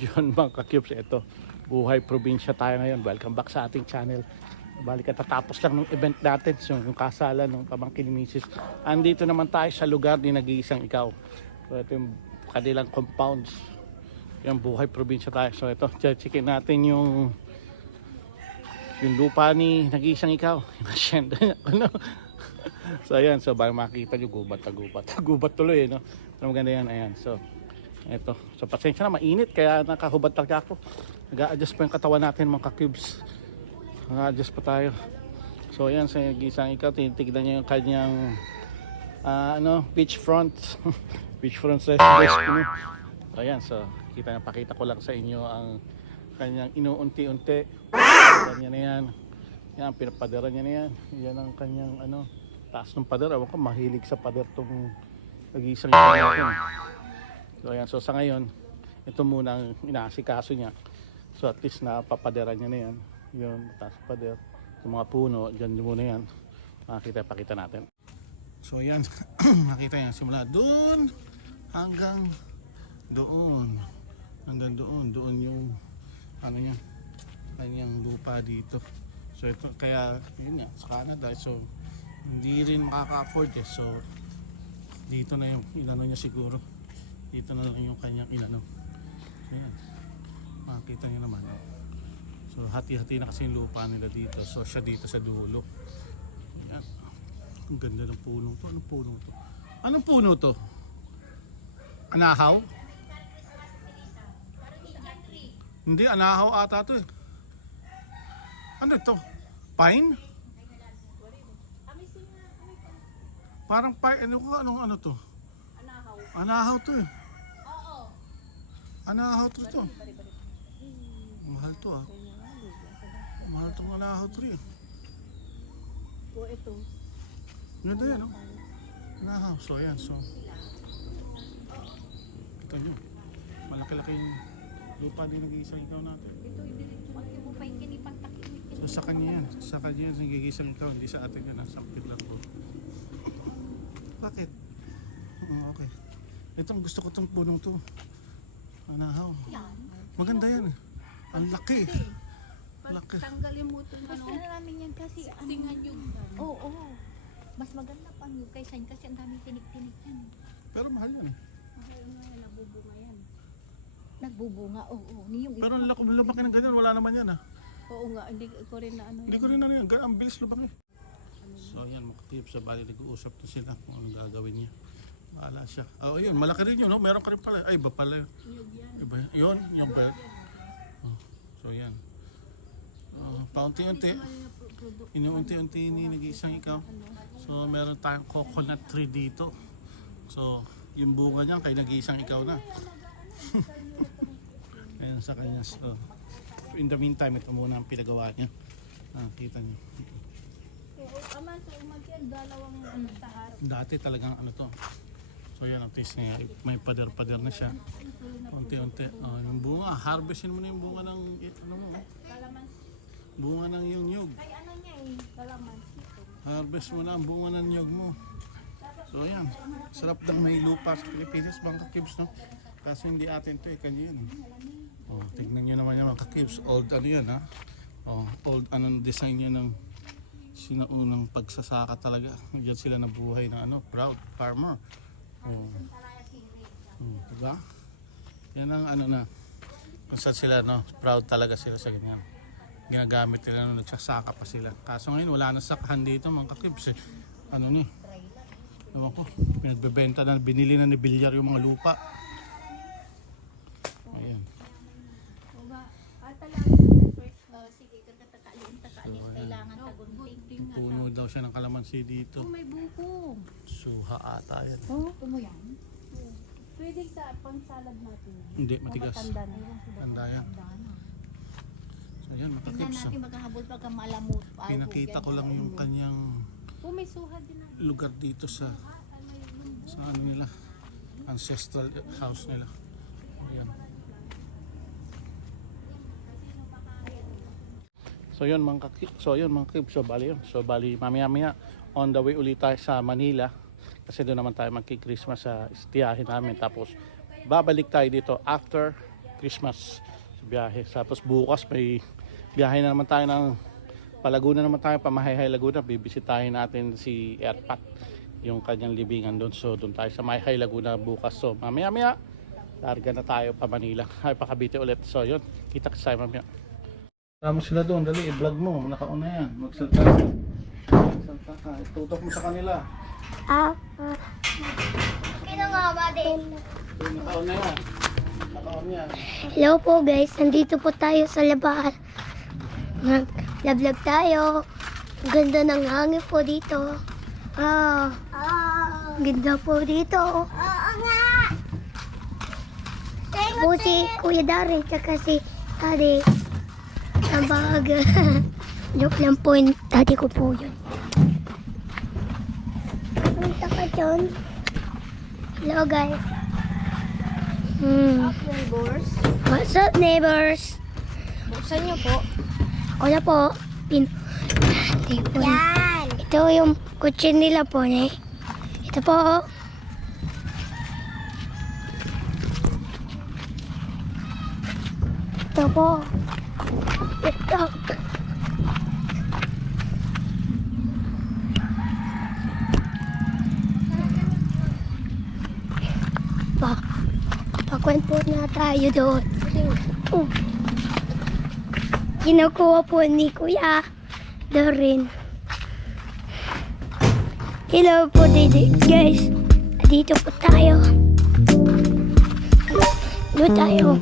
Yun mga ka-cubes, ito. Buhay probinsya tayo ngayon. Welcome back sa ating channel. Balik katatapos lang ng event natin, yung kasala ng pamangkin ni Mrs. Andito naman tayo sa lugar ni Nag-iisang Ikaw. So ito yung kanilang compounds. Yung buhay probinsya tayo. So ito, checkin natin yung lupa ni Nag-iisang Ikaw. Yung asyenda niya. Ano? So ayan, so baka makita nyo, gubat na gubat. Gubat tuloy, no? So maganda yan, ayan. So ito, so pasensya na, mainit kaya nakahubad talaga ako. Nag-a-adjust pa yung katawan natin mga ka-cubes. Nag-a-adjust pa tayo. So ayan, sa Nag-iisang Ikaw, tinitignan niya yung kanyang beachfront. Beachfront sa Destiny. So ayan, so pakita ko lang sa inyo ang kanyang inuunti-unti. Ganyan na yan. Yan, pinapadera niya na yan. Yan ang kanyang taas ng pader. Ewan ko, mahilig sa pader tong Nag-iisang Ikaw natin. So ayan, so sa ngayon, ito muna ang inaasikaso niya. So at least napapadera niya na yan. Yung taas pader. Yung mga puno, dyan muna yan. Pakita natin. So ayan, makita yan. Simula doon hanggang doon. Hanggang doon. Doon yung niya, kanyang lupa dito. So ito, kaya yun nga, sa Canada. So hindi rin makaka-afford eh. So dito na yung niya siguro. Dito na lang yung kanyang So yan, makikita nyo naman. So hati-hati na kasi yung lupa nila dito. So siya dito sa dulo. Yan. Ang ganda ng punong to. Anong puno to? Anong puno to? Anahaw? Hindi, anahaw ata to eh. Ano ito? Pine? Parang pine. Ano to? Anahaw to eh. Anahaw to. Mahal to ah. Mahal tong anahaw tree. O ito. Ganda yan, no? Anahaw. So ayan, so kita nyo, malaki-laki yung lupa din Nag-iisang Ikaw natin. So sa kanya yan, Nag-iisang Ikaw, hindi sa atin yan, sampit lang po. Bakit? Okay. Itong gusto ko tong punong to. Anahaw. Maganda yan eh. Ang laki. Laki. Tanggalin mo ito. Gusto na namin yan kasi Tingnan yung Oo. Mas maganda pang yung kaysa yun kasi ang daming tinik-tinik yan. Pero mahal yan eh. nabubunga yan. Nagbubunga, oo. Yung Pero lumaki ng ganyan, wala naman yan ah. Oo nga, hindi ko rin na Hindi ko rin yan. Ang bilis lumaki. So ayan, mga tips sa bali, nag-uusap na sila kung anong gagawin niya. Bahala siya. Oh, yun, malaki rin yun, no? Meron ka rin pala. Ay, iba pala yun. Iba yun, yung pala. Oh, so yan. Paunti-unti. Inuunti-unti ni Nag-iisang Ikaw. So meron tayong coconut tree dito. So yung bunga niya kay Nag-iisang Ikaw na. Ayan sa kanya. So, in the meantime, ito muna ang pinagawa niya. Kita niyo. Ama, sa umagyan, dalawang taas. Dati talagang to. So yan, ang taste niya. May pader-pader na siya. Unti-unti. Yung bunga, harvestin mo na yung bunga ng Kalamansi. bunga ng yung nyug. Ay, ano niya eh, kalamansi. Harvest mo na ang bunga ng nyug mo. So yan, sarap ng may lupa sa Pilipinas, mga ka-cubes, no? Kaso hindi atin to eh, kanya yan. Tignan nyo naman yung mga ka-cubes. Old yan ha. Old design yan ng sinaunang pagsasaka talaga. Diyan sila nabuhay na proud farmer. Diba? Yan ang na kung saan sila proud talaga sila sa ganyan. Ginagamit nila nung nagsasaka pa sila. Kaso ngayon wala na sakahan dito mga ka-cubes eh. Naman ko, pinagbebenta na, binili na ni Bilyar yung mga lupa. Ayan. sige, kakaliin, kailangan tagunting. Puno daw siya ng kalamansi dito. May buko. Suha ata yan. Ito mo yan? Pwede sa pang-salad natin. Hindi, matigas. Matanda na. Tanda yan. So yan, Tingnan matakips. natin magkahabol pagka malamot. Pinakita ko lang yung kanyang May suha din na. lugar dito sa nila, ancestral house nila. Ayan. So yun mga kibs, so bali mamaya on the way ulit tayo sa Manila kasi doon naman tayo magki-Christmas sa istiyahin namin, tapos babalik tayo dito after Christmas sa biyahe. Tapos bukas may biyahe na naman tayo ng Palaguna naman tayo, Pamahay Laguna. Bibisitahin natin si Airpat, yung kanyang libingan doon. So doon tayo sa Mahay Laguna bukas. So mamaya larga na tayo pa Manila. Ay, pa Cavite ulit. So yun, kita ka tayo mamaya. Tama sila doon, dali, i-vlog mo. Nakauna yan. Magsalta ka. Itutok mo sa kanila. Kino nga ba din? Nakauna yan. Nakauna yan. Hello po guys, nandito po tayo sa labahan. Nag-vlog tayo. Ang ganda ng hangin po dito. Ganda po dito. Oo nga! Po si Kuya Darren tsaka si Daddy. Ang bahaga. Joke lang po yung daddy ko po yun. Punta ka dyan. Hello guys. Neighbors? What's up neighbors? Buksan niyo po. Ako na po. Yan! Ito yung kutsin nila po, ne? Ito po. Ito po. Ito. Pakwento na tayo doon. Kinukuha po ni Kuya Darren. Hello po guys. Dito po tayo. Doon tayo.